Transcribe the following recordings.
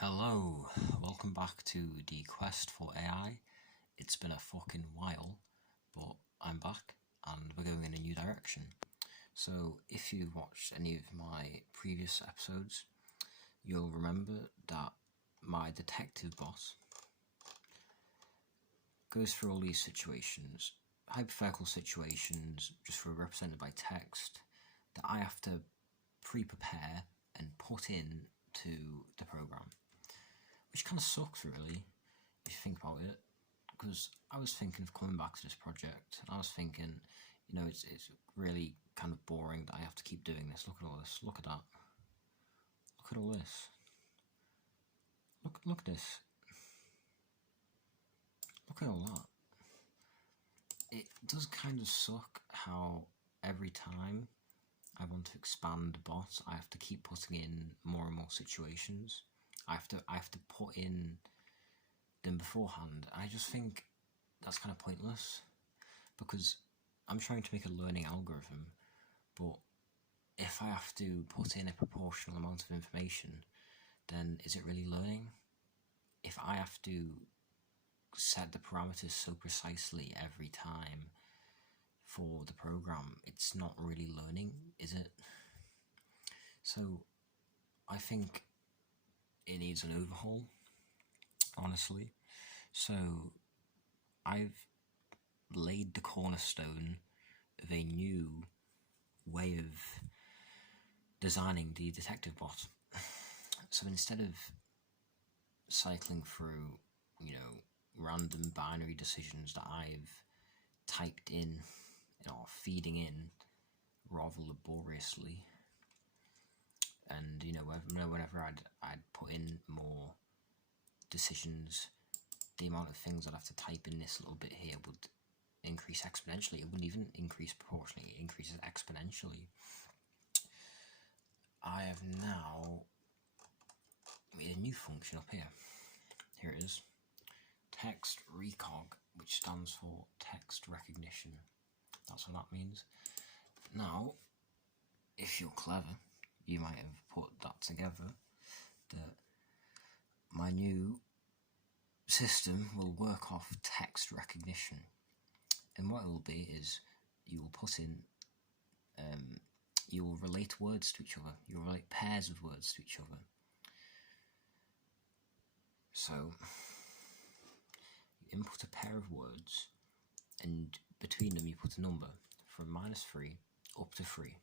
Hello, welcome back to the quest for AI. It's been a fucking while, but I'm back and we're going in a new direction. So if you've watched any of my previous episodes, you'll remember that my detective bot goes through all these situations, hypothetical situations, just represented by text, that I have to pre-prepare and put in to the program. Which kind of sucks, really, if you think about it, because I was thinking of coming back to this project, and I was thinking, it's really kind of boring that I have to keep doing this. Look at all this. Look at that. Look at all this. Look at this. Look at all that. It does kind of suck how every time I want to expand the bot, I have to keep putting in more and more situations. I have to put in them beforehand. I just think that's kind of pointless, because I'm trying to make a learning algorithm, but if I have to put in a proportional amount of information, then is it really learning? If I have to set the parameters so precisely every time for the program, it's not really learning, is it? So I think it needs an overhaul, honestly. So I've laid the cornerstone of a new way of designing the detective bot. So instead of cycling through, random binary decisions that I've typed in, or feeding in rather laboriously, and whenever I'd put in more decisions, the amount of things I'd have to type in this little bit here would increase exponentially. It wouldn't even increase proportionally, it increases exponentially. I have now made a new function up here. Here it is. Text recog, which stands for text recognition. That's what that means. Now, if you're clever, you might have put that together, that my new system will work off text recognition. And what it will be is you will put in, you will relate words to each other. You will relate pairs of words to each other. So you input a pair of words, and between them you put a number from -3 up to 3.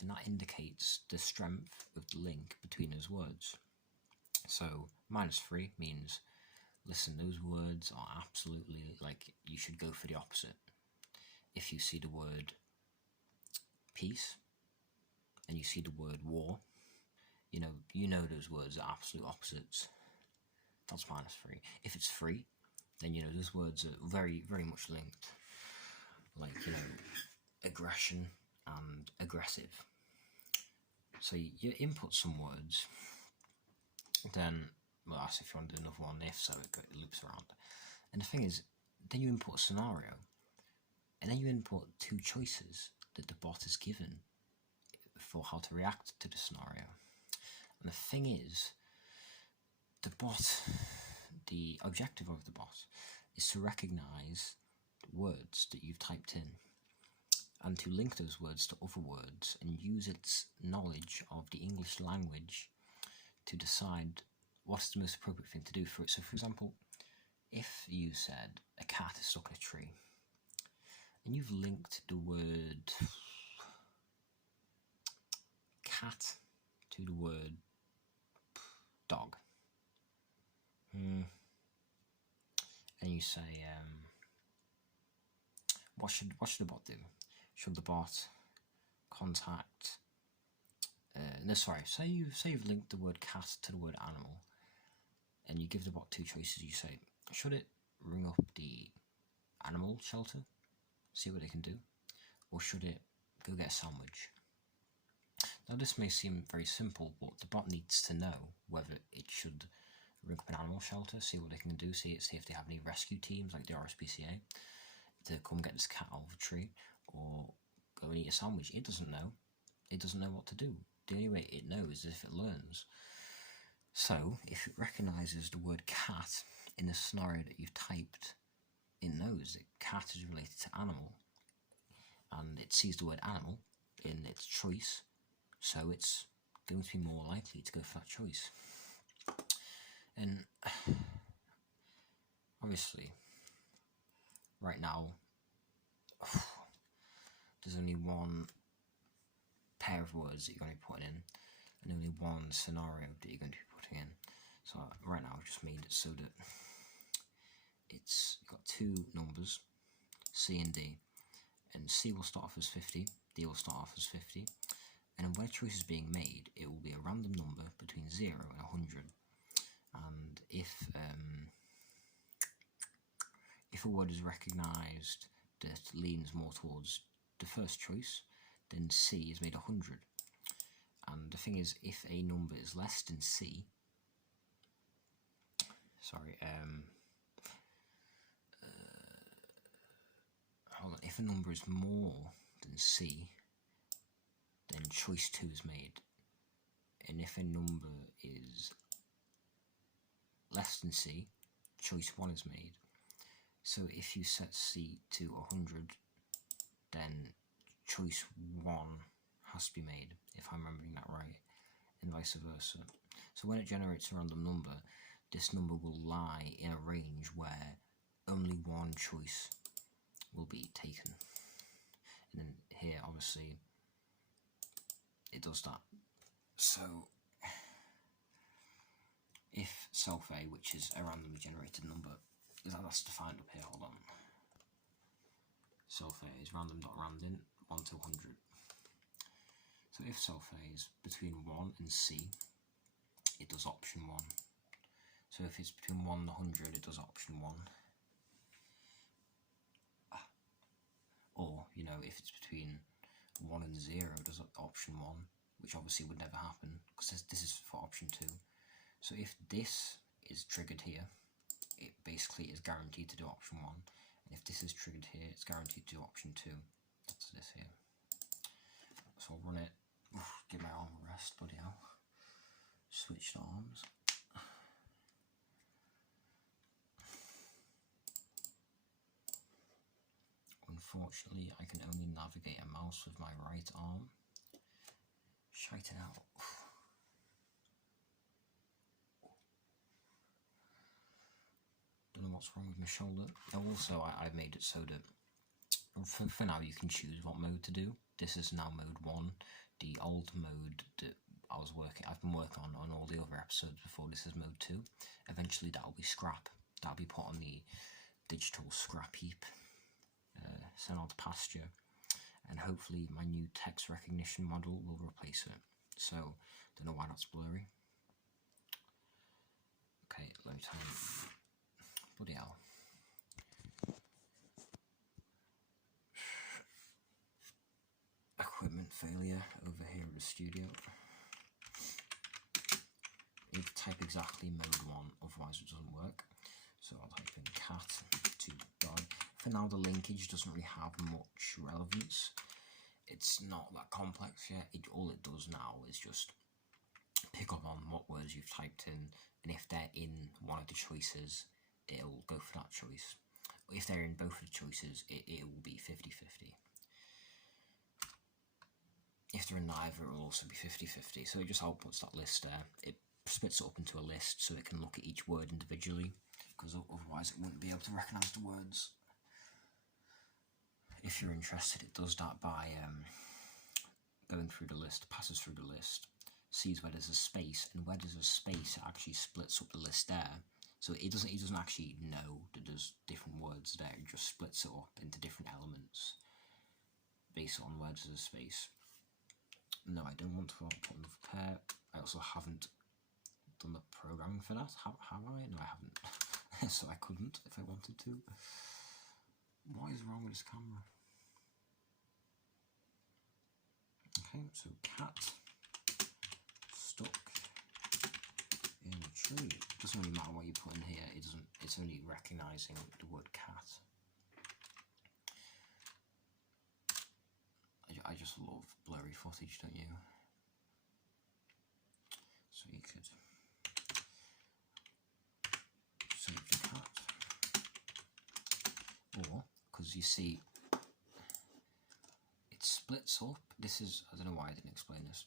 And that indicates the strength of the link between those words. So -3 means, listen, those words are absolutely, you should go for the opposite. If you see the word peace and you see the word war, you know those words are absolute opposites. That's -3. If it's 3, then those words are very, very much linked. Aggression and aggressive. So you input some words, then, well, that's if you want to do another one, if so, it loops around. And the thing is, then you import a scenario, and then you import 2 choices that the bot is given for how to react to the scenario. And the thing is, the objective of the bot is to recognize words that you've typed in, and to link those words to other words and use its knowledge of the English language to decide what's the most appropriate thing to do for it. So, for example, if you said a cat is stuck in a tree, and you've linked the word cat to the word dog, and you say, what should the bot do? Should the bot contact? Say you've linked the word cat to the word animal, and you give the bot 2 choices. You say, should it ring up the animal shelter, see what they can do, or should it go get a sandwich? Now, this may seem very simple, but the bot needs to know whether it should ring up an animal shelter, see what they can do, see if they have any rescue teams like the RSPCA to come get this cat out of a tree, or go and eat a sandwich. It doesn't know. It doesn't know what to do. The only way it knows is if it learns. So, if it recognises the word cat in the scenario that you've typed, it knows that cat is related to animal, and it sees the word animal in its choice, so it's going to be more likely to go for that choice. And obviously, right now, there's only one pair of words that you're going to be putting in, and only one scenario that you're going to be putting in. So right now I've just made it so that it's got two numbers, C and D, and C will start off as 50, D will start off as 50, and when a choice is being made, it will be a random number between 0 and 100. And if a word is recognised that leans more towards the first choice, then C is made 100. And the thing is, if a number is less than C, if a number is more than C, then choice 2 is made. And if a number is less than C, choice 1 is made. So if you set C to 100, then choice 1 has to be made, if I'm remembering that right, and vice versa. So when it generates a random number, this number will lie in a range where only one choice will be taken. And then here, obviously, it does that. So if self A, which is a randomly generated number, that's defined up here, hold on. Self A is random.random 1 to 100. So if self A is between 1 and C, it does option 1. So if it's between 1 and 100, it does option 1. Or, if it's between 1 and 0, it does option 1, which obviously would never happen, because this is for option 2. So if this is triggered here, it basically is guaranteed to do option 1. And if this is triggered here, it's guaranteed to do option 2. That's this here. So I'll run it. Give my arm a rest, bloody hell. Switched arms. Unfortunately, I can only navigate a mouse with my right arm. Shite it out. Don't know what's wrong with my shoulder. Also, I made it so that for now you can choose what mode to do. This is now mode 1. The old mode that I've been working on all the other episodes before this is mode 2. Eventually that'll be scrap. That'll be put on the digital scrap heap, sent out to pasture, and hopefully my new text recognition model will replace it. So, don't know why that's blurry. Okay, let me turn. Bloody hell. Equipment failure over here at the studio. You have to type exactly mode 1, otherwise it doesn't work. So I'll type in cat to die. For now, the linkage doesn't really have much relevance. It's not that complex yet. All it does now is just pick up on what words you've typed in, and if they're in one of the choices, it'll go for that choice. If they're in both of the choices, it will be 50-50. If they're in neither, it will also be 50-50. So it just outputs that list there. It splits it up into a list so it can look at each word individually, because otherwise it wouldn't be able to recognise the words. If you're interested, it does that by going through the list, passes through the list, sees where there's a space, and where there's a space, it actually splits up the list there. So it doesn't actually know that there's different words there. It just splits it up into different elements based on where there's a space. No, I don't want to put another pair. I also haven't done the programming for that. Have I? No, I haven't. So I couldn't if I wanted to. What is wrong with this camera? Okay, so cat stuck in a tree. Doesn't really matter what you put in here. It's only recognising the word cat. I just love blurry footage, don't you? So you could because you see it splits up. This is, I don't know why I didn't explain this.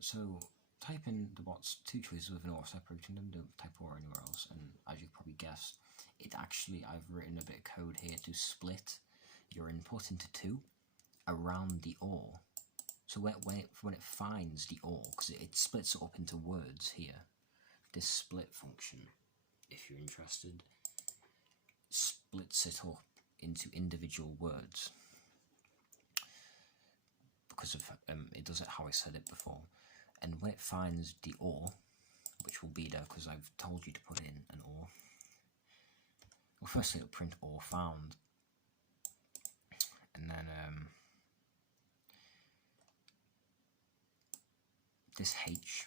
So type in the bot's two choices with an or separating them, don't type or anywhere else, and as you probably guessed, it actually, I've written a bit of code here to split your input into two around the or. So when it finds the or, because it splits it up into words here, this split function, if you're interested, splits it up into individual words because of it does it how I said it before. And when it finds the or, which will be there because I've told you to put in an or, well, firstly it'll print or found, and then this h,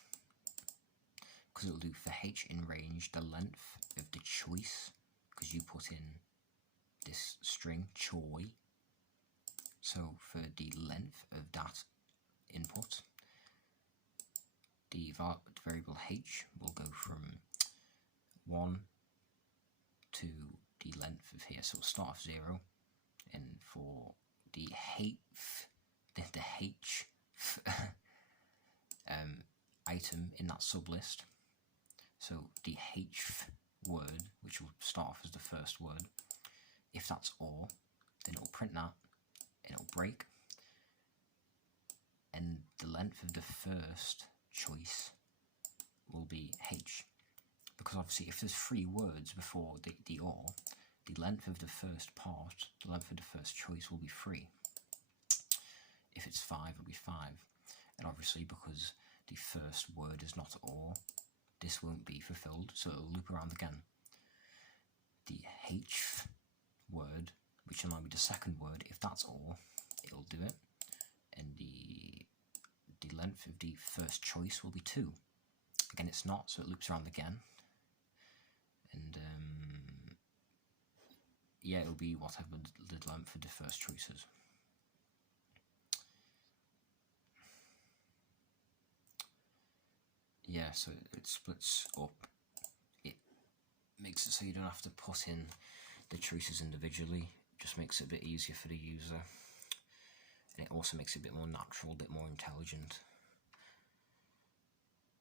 because it'll do for h in range the length of the choice, because you put in this string choi, so for the length of that input, the variable h will go from 1 to the length of here, so it'll start off 0, and for the h item in that sublist, so the h word, which will start off as the first word, if that's or, then it'll print that, and it'll break, and the length of the first choice will be h, because obviously if there's 3 words before the or, the length of the first part, the length of the first choice will be 3. If it's 5, it'll be 5, and obviously because the first word is not or, this won't be fulfilled, so it'll loop around again. The h word, which will now be the second word, if that's or, it'll do it, and the length of the first choice will be 2. Again, it's not, so it loops around again, and yeah, it'll be whatever the length of the first choice is. Yeah, so it splits up. It makes it so you don't have to put in the choices individually. It just makes it a bit easier for the user. And it also makes it a bit more natural, a bit more intelligent.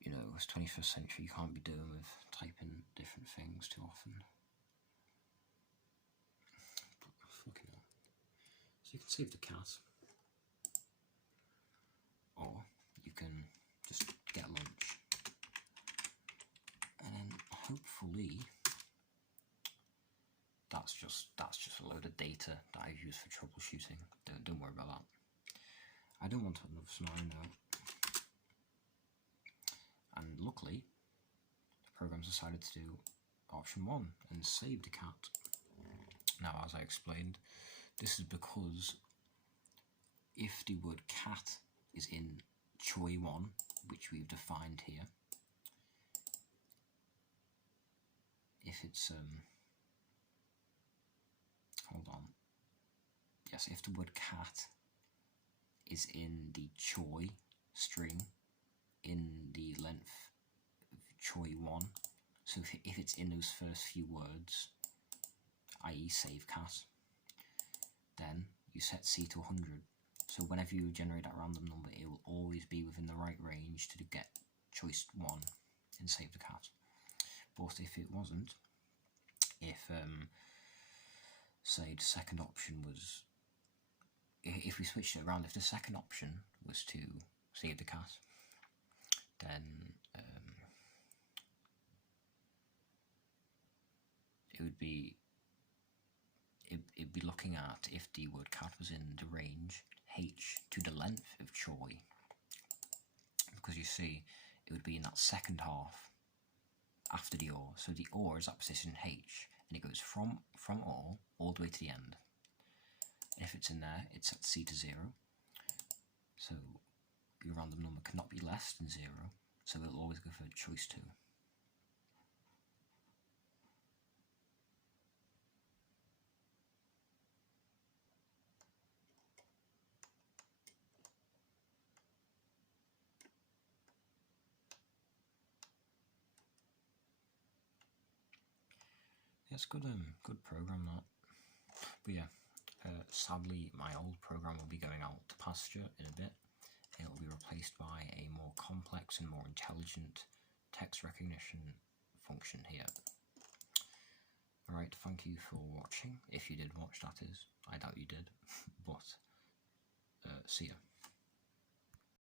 You know, it's 21st century, you can't be doing with typing different things too often. Fucking hell. So you can save the cat. Or you can just get lunch. And then hopefully that's just a load of data that I've used for troubleshooting. Don't worry about that. I don't want another scenario now. And luckily, the program's decided to do option 1 and save the cat. Now, as I explained, this is because if the word cat is in choi 1, which we've defined here, if it's hold on, yes, if the word cat is in the choi string in the length of choi 1, so if it's in those first few words, i.e. save cat, then you set C to 100. So whenever you generate that random number, it will always be within the right range to get choice 1 and save the cat. But if it wasn't, if say the second option was, if we switched it around, if the second option was to save the cat, then it would be, it'd be looking at if the word cat was in the range h to the length of choi, because you see it would be in that second half after the or. So the or is at position h, and it goes from or all the way to the end. And if it's in there, it's at C to 0. So your random number cannot be less than 0, so it'll always go for choice 2. Yeah, it's good program that. But yeah, sadly my old program will be going out to pasture in a bit. It will be replaced by a more complex and more intelligent text recognition function here. Alright, thank you for watching, if you did watch, that is. I doubt you did, but see ya.